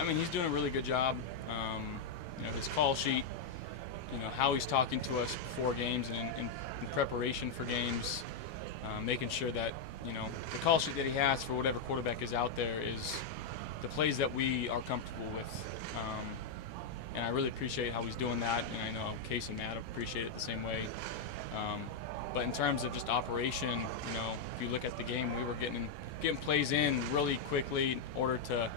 I mean, he's doing a really good job. His call sheet, how he's talking to us before games and in preparation for games, making sure that, the call sheet that he has for whatever quarterback is out there is the plays that we are comfortable with. And I really appreciate how he's doing that, and I know Case and Matt appreciate it the same way. But in terms of just operation, if you look at the game, we were getting plays in really quickly in order to,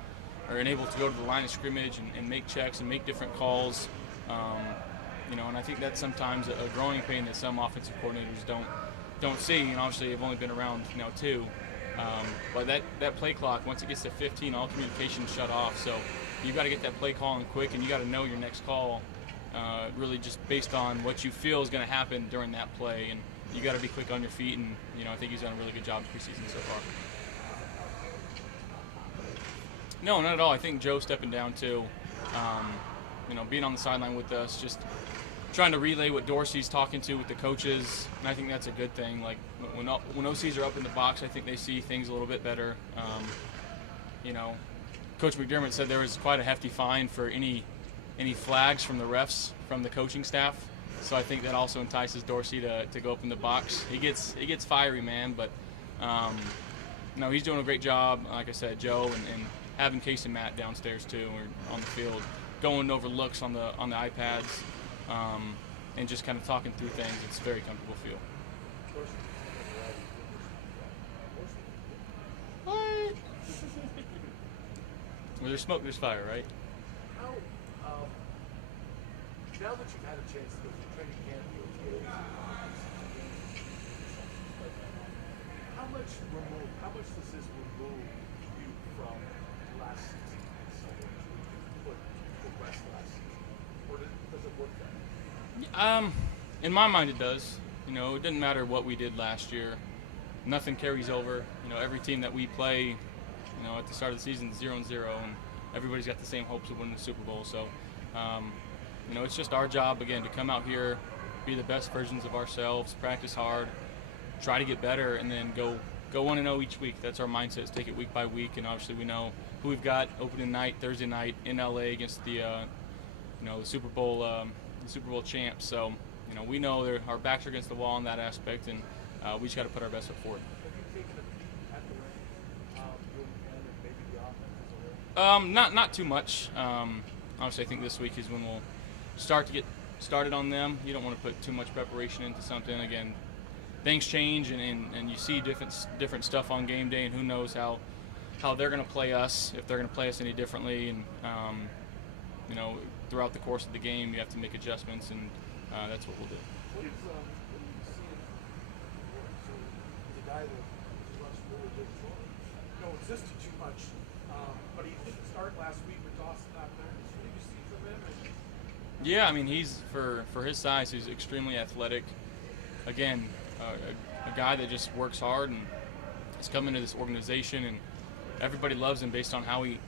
or able to go to the line of scrimmage and make checks and make different calls. And I think that's sometimes a growing pain that some offensive coordinators don't see. And obviously, they've only been around too. But that play clock, once it gets to 15, all communication shut off. So you got to get that play call in quick, and you got to know your next call, really just based on what you feel is going to happen during that play. And you got to be quick on your feet. And I think he's done a really good job in preseason so far. No, not at all. I think Joe stepping down too. Being on the sideline with us, just trying to relay what Dorsey's talking to with the coaches, and I think that's a good thing. Like when OCs are up in the box, I think they see things a little bit better. Coach McDermott said there was quite a hefty fine for any flags from the refs from the coaching staff. So I think that also entices Dorsey to go up in the box. He gets fiery, man, but he's doing a great job. Like I said, Joe and having Case and Matt downstairs too, or on the field, going over looks on the iPads, and just kind of talking through things. It's a very comfortable feel. What? Where there's smoke, there's fire, right? Now that you've had a chance to go through training camp, how much does this remove you from last season? What the rest last season? Or does it work that way? In my mind, it does. It doesn't matter what we did last year. Nothing carries over. Every team that we play, at the start of the season, 0-0, and everybody's got the same hopes of winning the Super Bowl. So, it's just our job, again, to come out here, be the best versions of ourselves, practice hard, try to get better, and then go 1-0 each week. That's our mindset, is take it week by week, and obviously we know who we've got opening night, Thursday night in LA against the Super Bowl champs. So, we know our backs are against the wall in that aspect, and we just got to put our best foot forward. Have you taken a peek at the range, and maybe the offense as well? Not too much. Obviously, I think this week is when we'll start to get started on them. You don't want to put too much preparation into something. Again, things change, and you see different stuff on game day, and who knows how they're going to play us, if they're going to play us any differently. And throughout the course of the game, you have to make adjustments, and that's what we'll do. What is you see the guy that runs really good, existed too much, but he didn't start last week with Dawson out there. What did you see from him? Yeah, I mean, he's for his size, he's extremely athletic. Again, a guy that just works hard, and he's come into this organization, and everybody loves him based on how he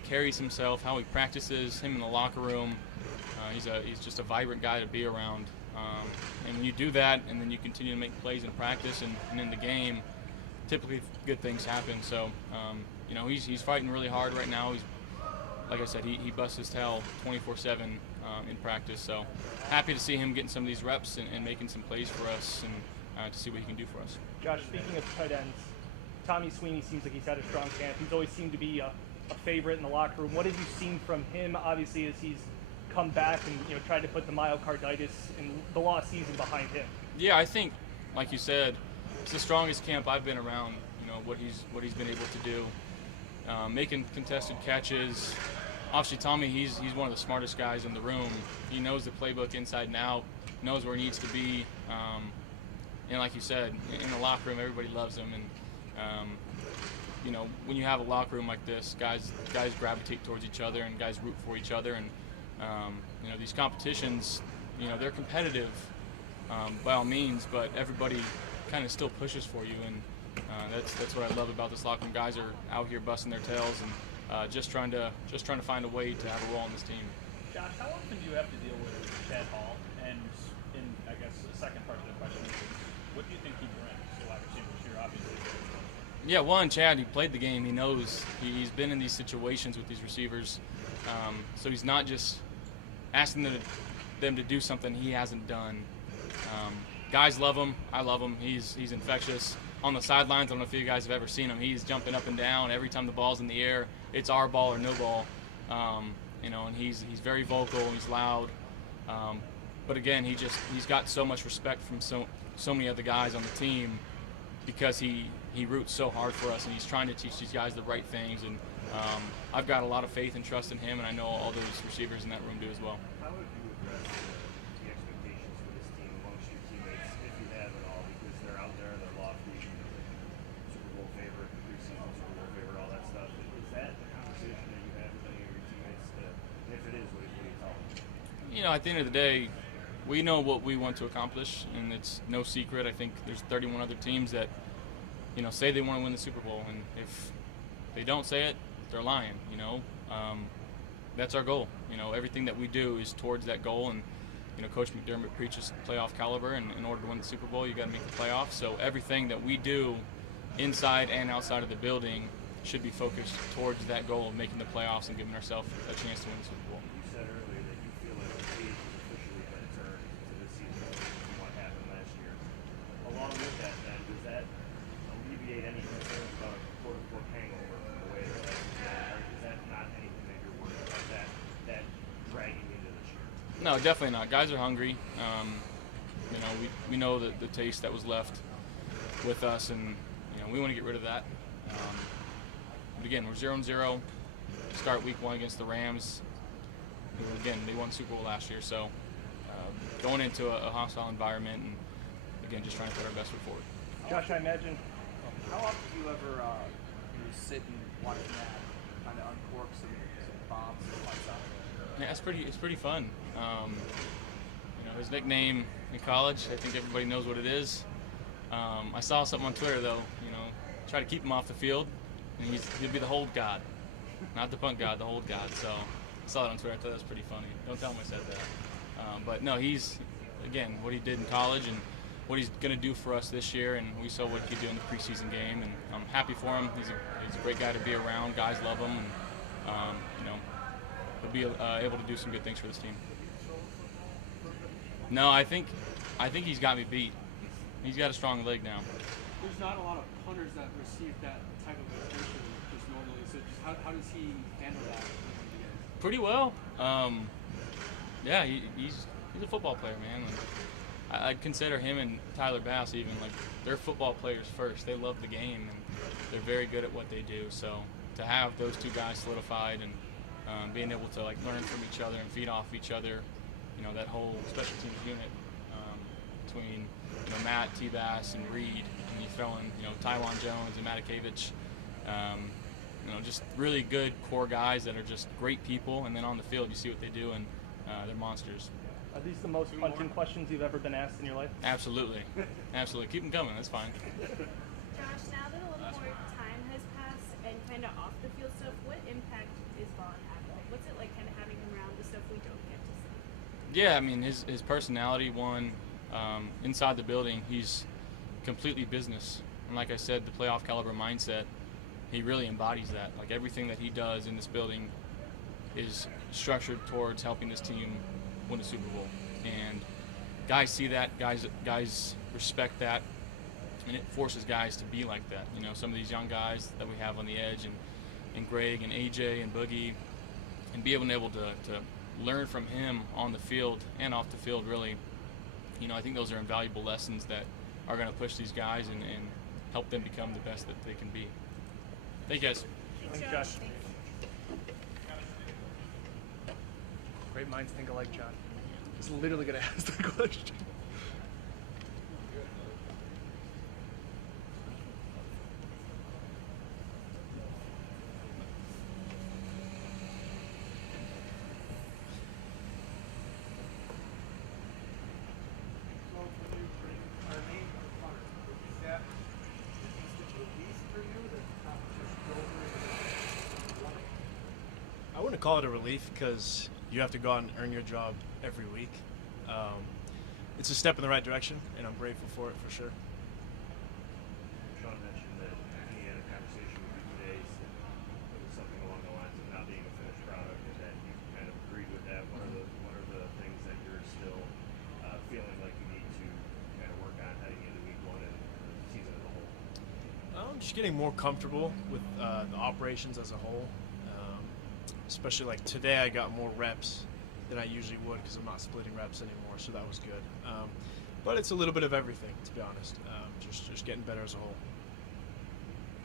carries himself, how he practices, him in the locker room. He's just a vibrant guy to be around. And when you do that, and then you continue to make plays in practice and in the game, typically good things happen. So, he's fighting really hard right now. He's, like I said, he busts his tail 24/7 in practice. So happy to see him getting some of these reps and making some plays for us, and to see what he can do for us. Josh, speaking of tight ends, Tommy Sweeney seems like he's had a strong camp. He's always seemed to be a favorite in the locker room. What have you seen from him, obviously, as he's come back and tried to put the myocarditis and the lost season behind him? Yeah, I think, like you said, it's the strongest camp I've been around. What he's been able to do, making contested catches. Obviously, Tommy, he's one of the smartest guys in the room. He knows the playbook inside and out, knows where he needs to be. And like you said, in the locker room, everybody loves him. And when you have a locker room like this, guys gravitate towards each other, and guys root for each other. And these competitions, they're competitive by all means, but everybody kind of still pushes for you, and that's what I love about this locker room. Guys are out here busting their tails and just trying to find a way to have a role on this team. Josh, how often do you have to deal with Chad Hall? And I guess the second part of the question is, what do you think he brings to wide receiver this year? Obviously. Yeah, one, Chad, he played the game. He knows. He's been in these situations with these receivers. So he's not just asking them to do something he hasn't done. Guys love him. I love him. He's infectious. On the sidelines, I don't know if you guys have ever seen him. He's jumping up and down every time the ball's in the air. It's our ball or no ball. And he's very vocal. He's loud. But again, he's got so much respect from so many other guys on the team because he roots so hard for us, and he's trying to teach these guys the right things. And I've got a lot of faith and trust in him, and I know all those receivers in that room do as well. How would you address the expectations for this team amongst your teammates, if you have at all, because they're out there, they're lofty, Super Bowl favorite, preseason Super Bowl favorite, all that stuff. Is that the conversation that you have with any of your teammates? And if it is, what do you tell them? At the end of the day, we know what we want to accomplish, and it's no secret. I think there's 31 other teams that, say they want to win the Super Bowl, and if they don't say it, they're lying. That's our goal. Everything that we do is towards that goal, and Coach McDermott preaches playoff caliber, and in order to win the Super Bowl, you got to make the playoffs. So everything that we do, inside and outside of the building, should be focused towards that goal of making the playoffs and giving ourselves a chance to win the Super Bowl. You said earlier that you feel like the page has officially been turned to this season from what happened last year. Along with that, then, does that alleviate any concerns about a quote-unquote hangover from the way that last year? Or is that not anything that you're worried about, that dragging into this year? No, definitely not. Guys are hungry. We know the taste that was left with us, and we want to get rid of that. But again, we're 0-0. Start week 1 against the Rams. Again, they won the Super Bowl last year, so going into a hostile environment, and again, just trying to put our best foot forward. Josh, I imagine. How often do you ever sit and watch Matt kind of uncork some bombs and lights out there? Yeah, it's pretty fun. His nickname in college, I think everybody knows what it is. I saw something on Twitter though. Try to keep him off the field, and he'll be the hold god, not the punt god, the hold god. So I saw it on Twitter. I thought that was pretty funny. Don't tell him I said that. But no, he's again what he did in college and what he's going to do for us this year, and we saw what he did in the preseason game, and I'm happy for him. He's a great guy to be around. Guys love him, and he'll be able to do some good things for this team. No, I think he's got me beat. He's got a strong leg now. There's not a lot of punters that receive that type of attention just normally. So just how does he handle that? Pretty well. Yeah, he's a football player, man. I'd consider him and Tyler Bass even they're football players first. They love the game, and they're very good at what they do. So to have those two guys solidified and being able to learn from each other and feed off each other, that whole special teams unit between Matt, T-Bass, and Reed, and you throw in Tywan Jones and Matakevich, just really good core guys that are just great people, and then on the field you see what they do, and they're monsters. Are these the most punting questions you've ever been asked in your life? Absolutely. Absolutely. Keep them coming. That's fine. Josh, now that a little more time has passed and kind of off the field stuff, what impact is Vaughn having? What's it like kind of having him around the stuff we don't get to see? Yeah, I mean, his personality, inside the building, he's completely business. And like I said, the playoff caliber mindset, he really embodies that. Everything that he does in this building is structured towards helping this team win a Super Bowl. And guys see that, guys respect that, and it forces guys to be like that. Some of these young guys that we have on the edge, and Greg and AJ and Boogie, and be able to learn from him on the field and off the field, really. I think those are invaluable lessons that are going to push these guys and help them become the best that they can be. Thank you, guys. Thanks, Josh. Great minds think alike, John. He's literally going to ask the question. I wouldn't call it a relief because you have to go out and earn your job every week. It's a step in the right direction, and I'm grateful for it for sure. Sean mentioned that he had a just getting more comfortable with the operations as a whole. Especially like today, I got more reps than I usually would because I'm not splitting reps anymore, so that was good. But it's a little bit of everything, to be honest. Just getting better as a whole.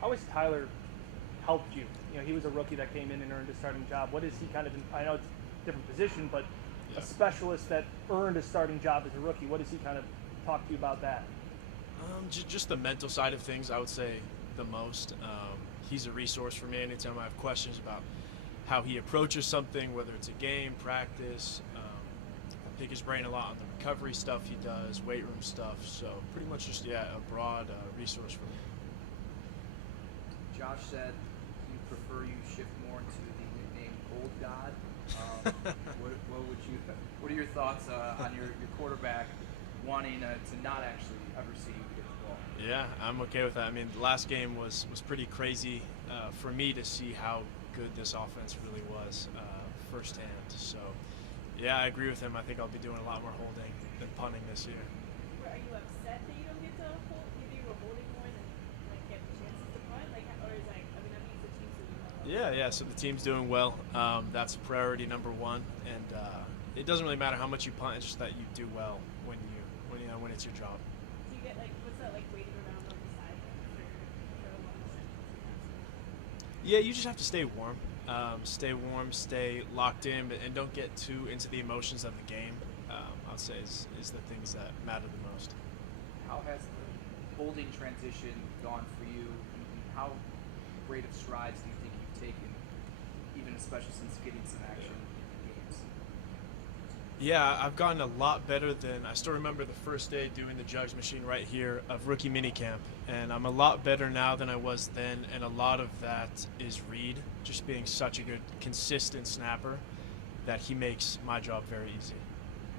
How has Tyler helped you? You know, he was a rookie that came in and earned a starting job. What is he kind of? I know it's a different position, but Yeah. a specialist that earned a starting job as a rookie. What does he kind of talk to you about that? Just the mental side of things, I would say the most. He's a resource for me anytime I have questions about how he approaches something, whether it's a game, practice. I pick his brain a lot on the recovery stuff he does, weight room stuff. So pretty much just, a broad resource for me. Josh said you prefer you shift more into the nickname Gold God. What are your thoughts on your quarterback wanting to not actually ever see you get the ball? Yeah, I'm okay with that. I mean, the last game was pretty crazy for me to see how good this offense really was firsthand. So, yeah, I agree with him. I think I'll be doing a lot more holding than punting this year. Are you upset that you don't get to hold? Maybe you were holding more than like get chances to punt, or is like I mean, I'm used to teams doing well. Yeah. So the team's doing well. That's priority number one, and it doesn't really matter how much you punt. It's just that you do well when it's your job. Do you get like what's that like waiting around on the side for a long time? Yeah, you just have to stay warm. Stay locked in, and don't get too into the emotions of the game. I'll say is the things that matter the most. How has the holding transition gone for you? And how great of strides do you think you've taken, even especially since getting some action in games? Yeah, I've gotten a lot better than I still remember the first day doing the jugs machine right here of rookie minicamp, and I'm a lot better now than I was then, and a lot of that is Reed just being such a good, consistent snapper that he makes my job very easy.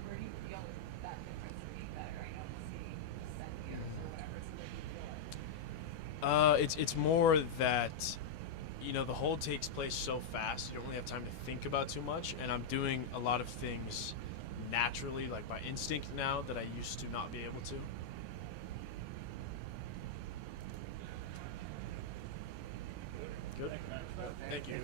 Where do you feel that difference for being better? I know it's the 7 years or whatever, so where do you feel it? It's more that, the hold takes place so fast, you don't really have time to think about too much, and I'm doing a lot of things naturally, like by instinct now, that I used to not be able to. Good. Thank you.